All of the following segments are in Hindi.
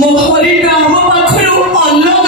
मोहरी नाम पाखरु अन्न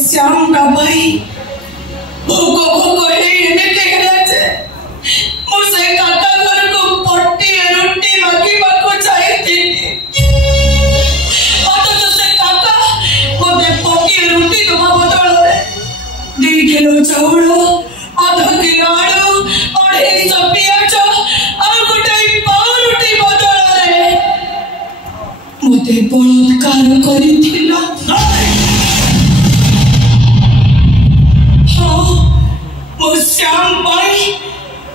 श्याम का भाई भोको भोको एमती है मुझे काका घर को पट्टी रुटी मागी बाको चाहिए तो से काका मते पट्टी रुटी दबा बदल रे 2 किलो चावल आधा किलो आलू और 100 प्याज और गोटे पाव रुटी बदल रे मते बलात्कार करिथिला श्याम भाई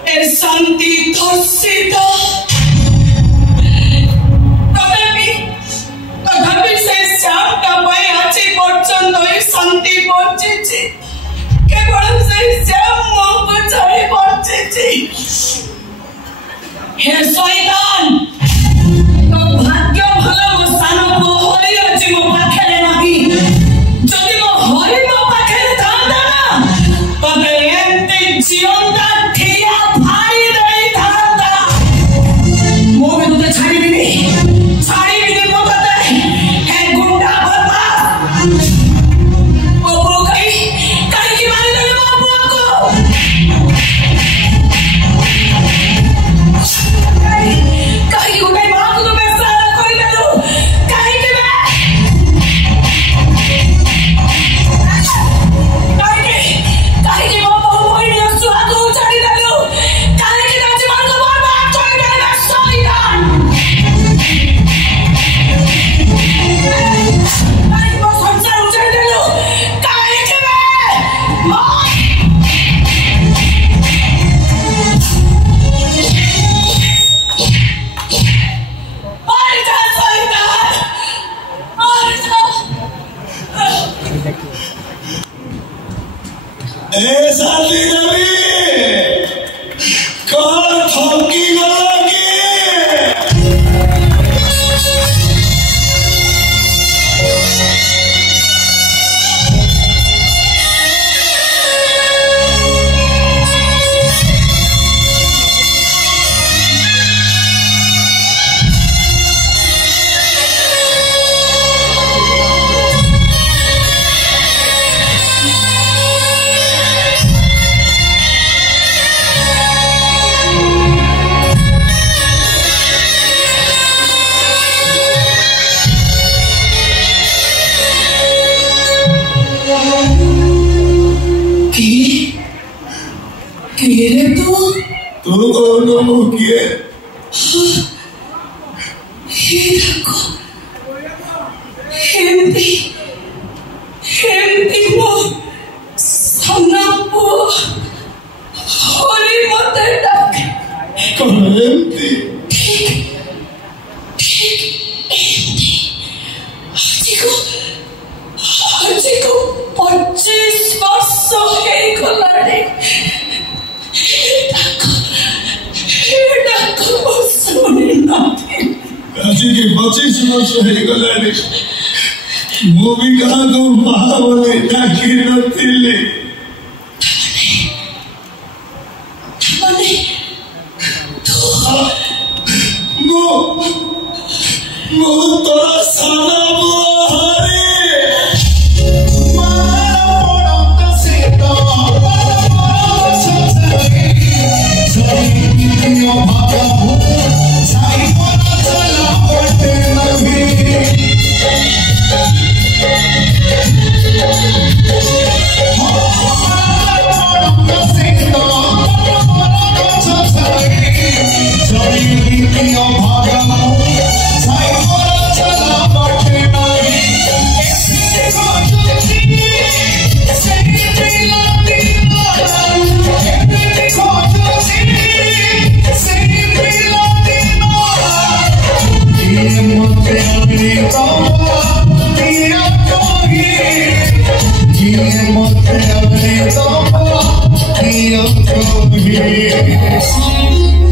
ए शांति धर्षित तथापि से श्याम का भाई आज पर्यंत ही शांति बची केवल से श्याम मो को छाड़ी बची हे शैतान तो भाग्य भला मो सान को हरि अछि मो पाखरे नाही जदि मो हरि मो पाखरे थांदा ना तबे जीवनदा ठिया भारी नहीं था मो में तुझे छाड़ी भी नहीं मो कहता है गुंडा बदमाश वो कहीं की मारी दे बाबू को कहीं गुंडे मां को तो पैसा कोई दे दो कहीं के Yeah.